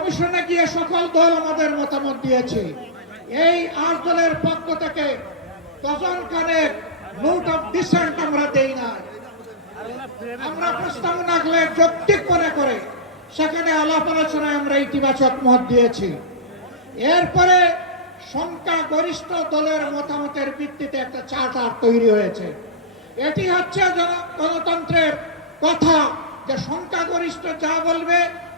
কমিশনে গিয়ে সকল দল আমাদের মতামত দিয়েছে। এই আট দলের পক্ষ থেকে ডজন খানের নোট অফ ডিসেন্ট আমরা দেই না। আমরা প্রস্তাবনা হলে যৌক্তিক মনে করে সেখানে আলাপ আলোচনায় আমরা ইতিবাচক মত দিয়েছি। এরপরে সংখ্যা গরিষ্ঠ দলের মতামতের ভিত্তিতে একটা চার্টার তৈরি হয়েছে। এটি হচ্ছে গণতন্ত্রের কথা যে সংখ্যাগরিষ্ঠ যা বলবে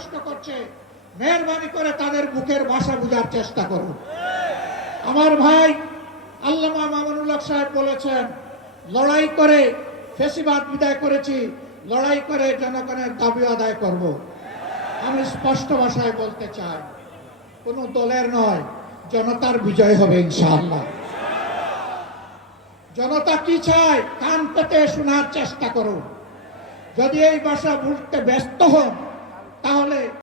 কষ্ট করছে, মেহরবানি করে তাদের বুকের ভাষা বোঝার চেষ্টা করুন। আমার ভাই আল্লামা মামুনুল সাহেব বলেছেন, লড়াই করে ফেসিবাদ বিদায় করেছি, লড়াই করে জনগণের দাবি আদায় করব। আমি স্পষ্ট ভাষায় বলতে চাই, কোনো দলের নয়, জনতার বিজয় হবে ইনশাআল্লাহ। জনতা কি চায়, কান পেতে শোনার চেষ্টা করুন। যদি এই ভাষা বুঝতে ব্যস্ত হন তাহলে